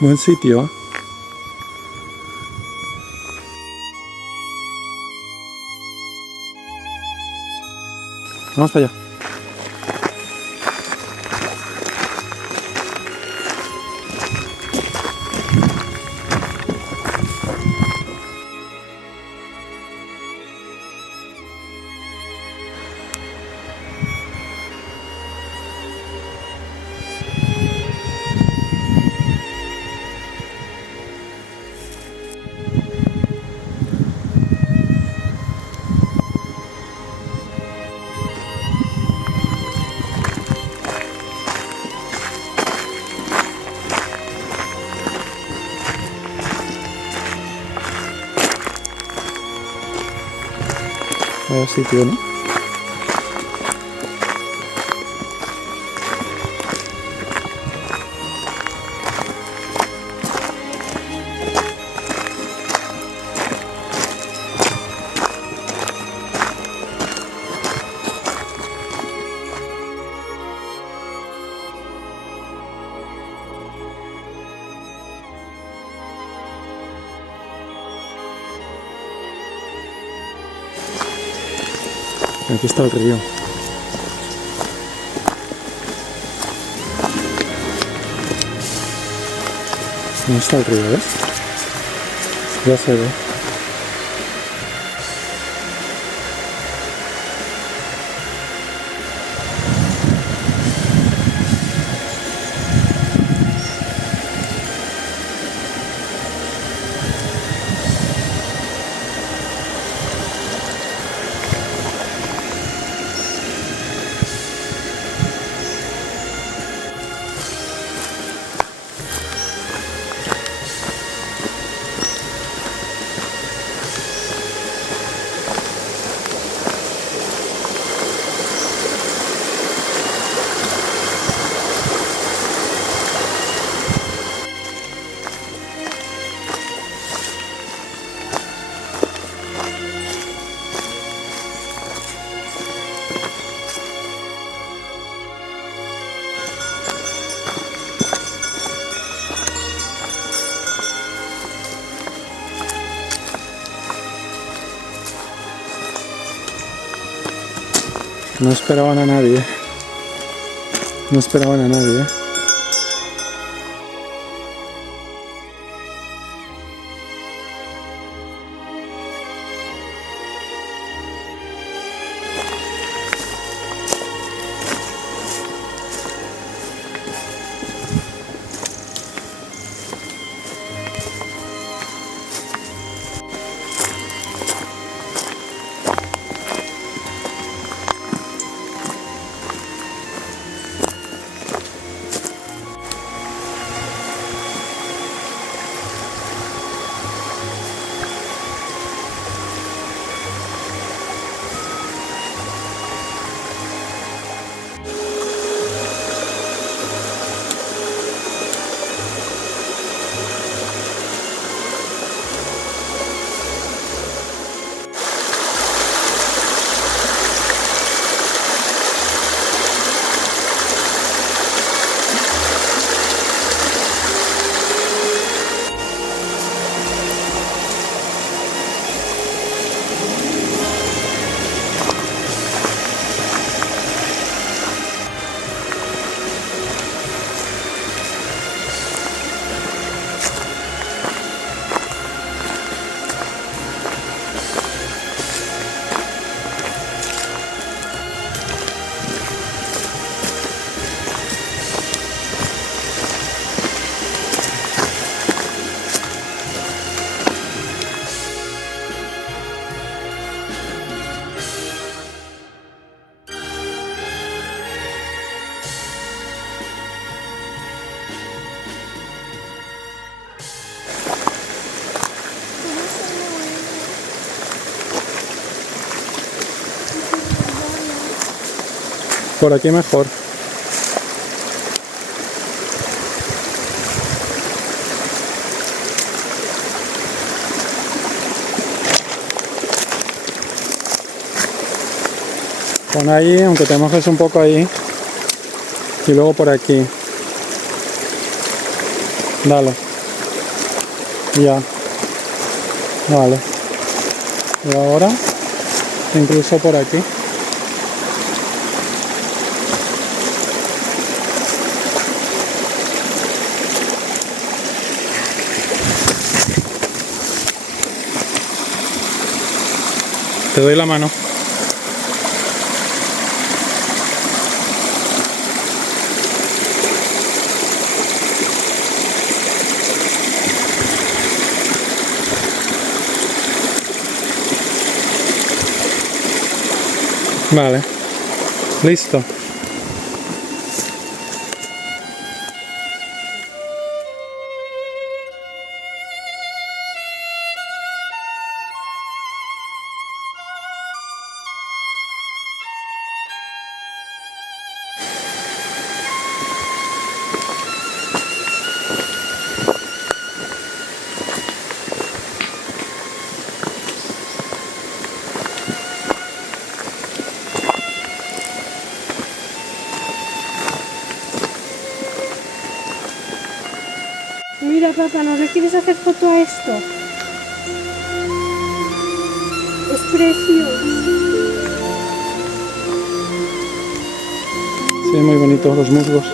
Buen sitio. Vamos para allá. Vaya sitio, ¿no? Aquí está el río. ¿Dónde está el río, ves? Ya se ve. No esperaban a nadie. No esperaban a nadie. Por aquí mejor. Pon ahí, aunque te mojes un poco ahí. Y luego por aquí. Dale. Ya. Vale. Y ahora, incluso por aquí. Te doy la mano. Vale. Listo. Mira, papá, ¿no le quieres hacer foto a esto? Es precioso. Sí, muy bonitos los musgos.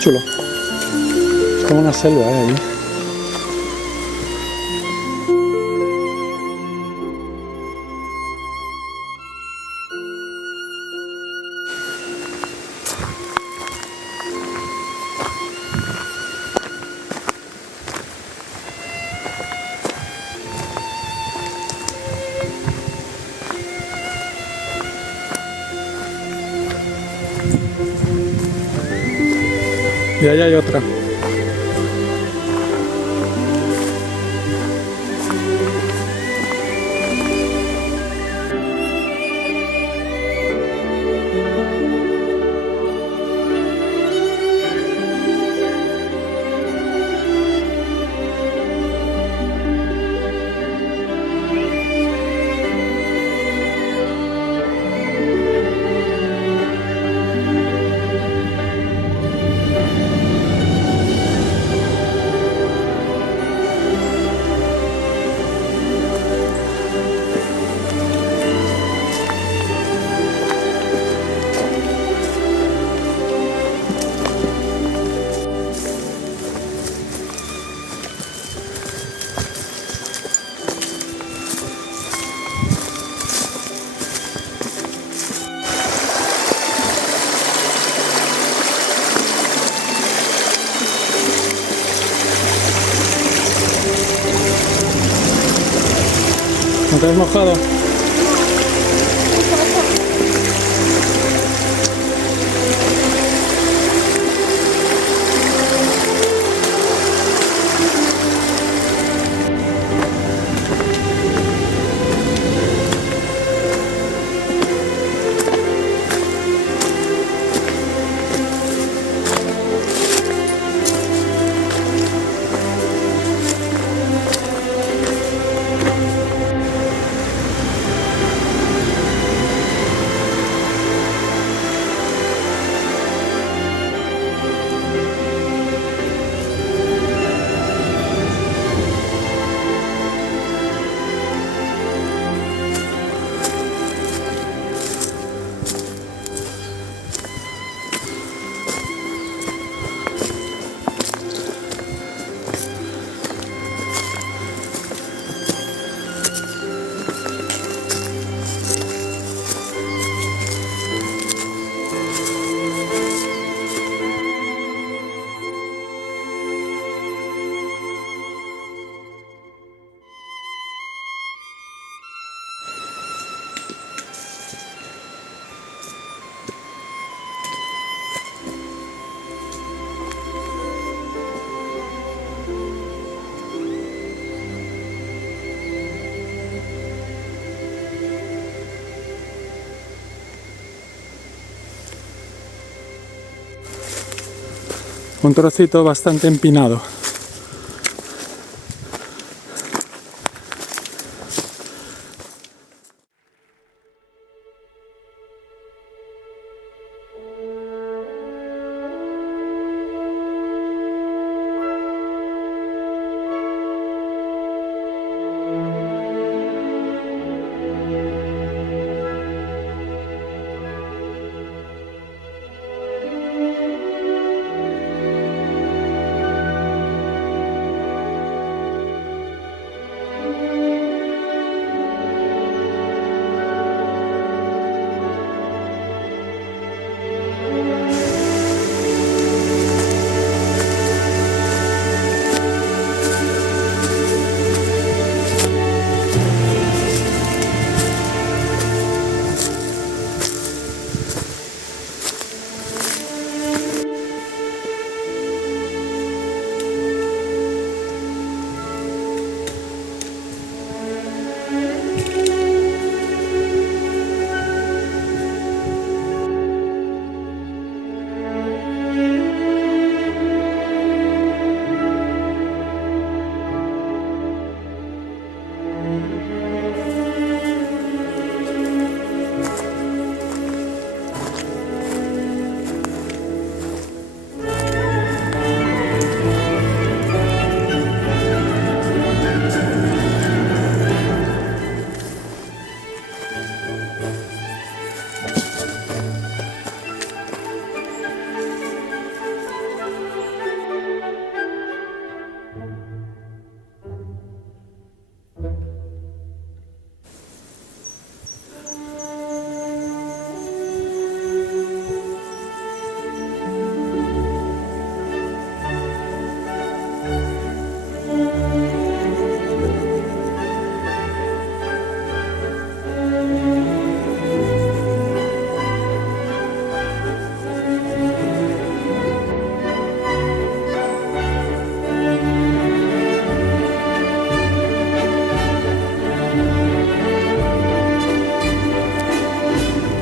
Chulo. Es como una selva, ahí. Y ahí hay otra. ¿No te has mojado? Un trocito bastante empinado.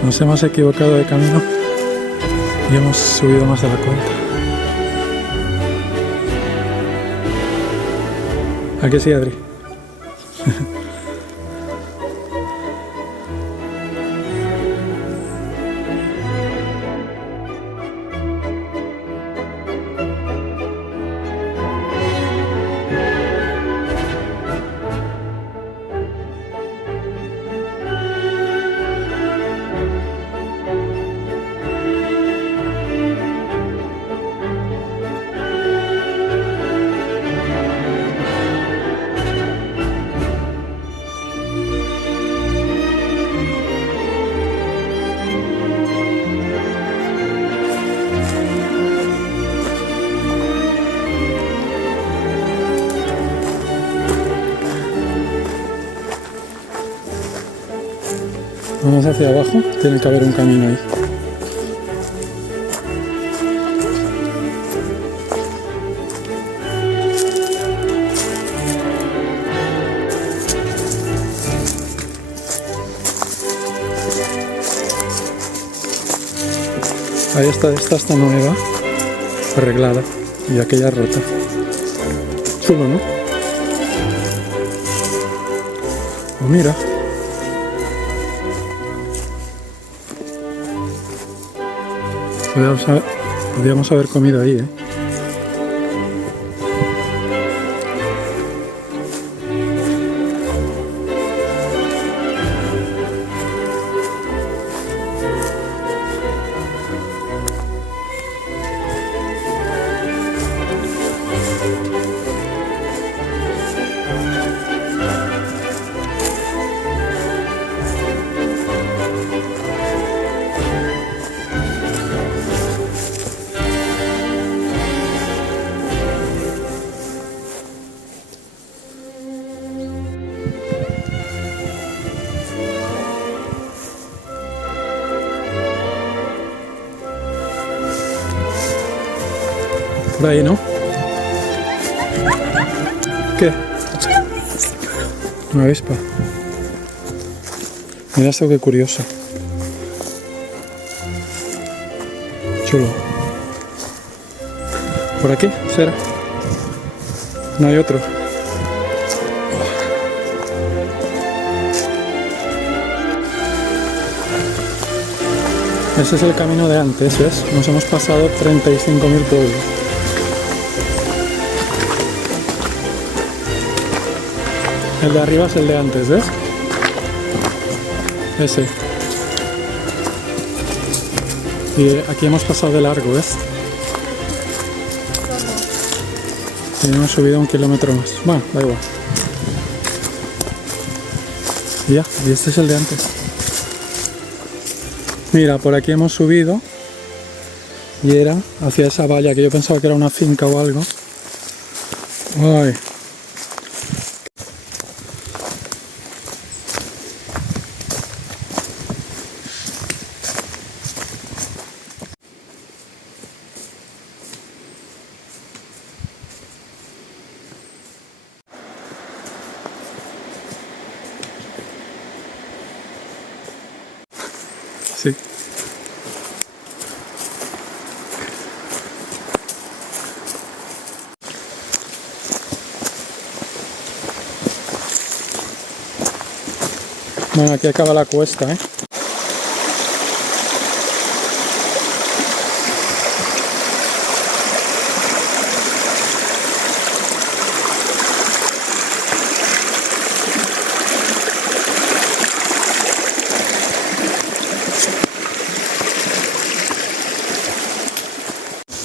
Nos hemos equivocado de camino y hemos subido más de la cuenta. ¿A qué sí, Adri? Vamos hacia abajo, tiene que haber un camino ahí. Ahí está, esta está nueva, arreglada, y aquella rota. Chulo, ¿no? Oh, mira. Podríamos haber comido ahí, ¿eh? Por ahí, ¿no? ¿Qué? Una avispa. Mira esto, qué curioso. Chulo. ¿Por aquí? ¿Será? No hay otro. Ese es el camino de antes, ¿ves? Nos hemos pasado 35.000 pueblos. El de arriba es el de antes, ¿ves? Ese. Y aquí hemos pasado de largo, ¿ves? Y hemos subido 1 kilómetro más. Bueno, da igual. Y ya, y este es el de antes. Mira, por aquí hemos subido y era hacia esa valla que yo pensaba que era una finca o algo. Ay. Sí. Bueno, aquí acaba la cuesta, ¿eh?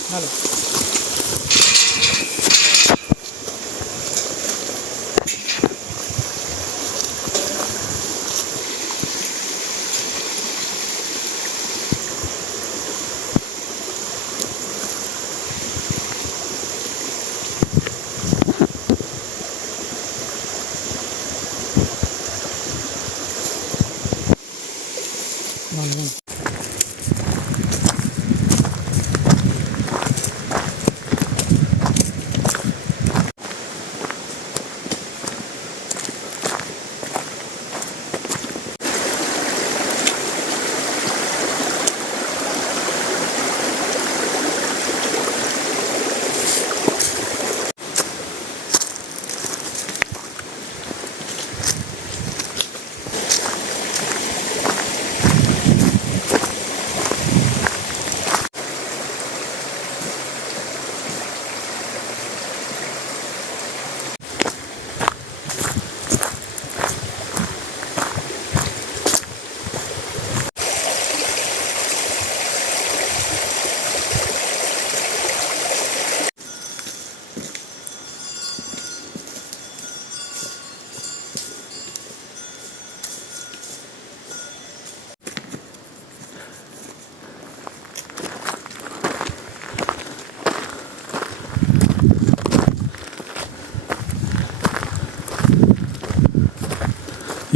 Vale. Vale, vale.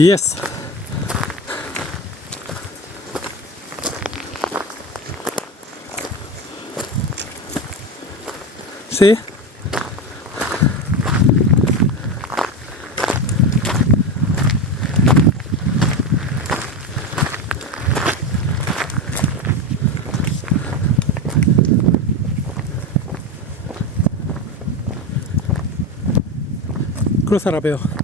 Yes. Sí. Cruza rápido.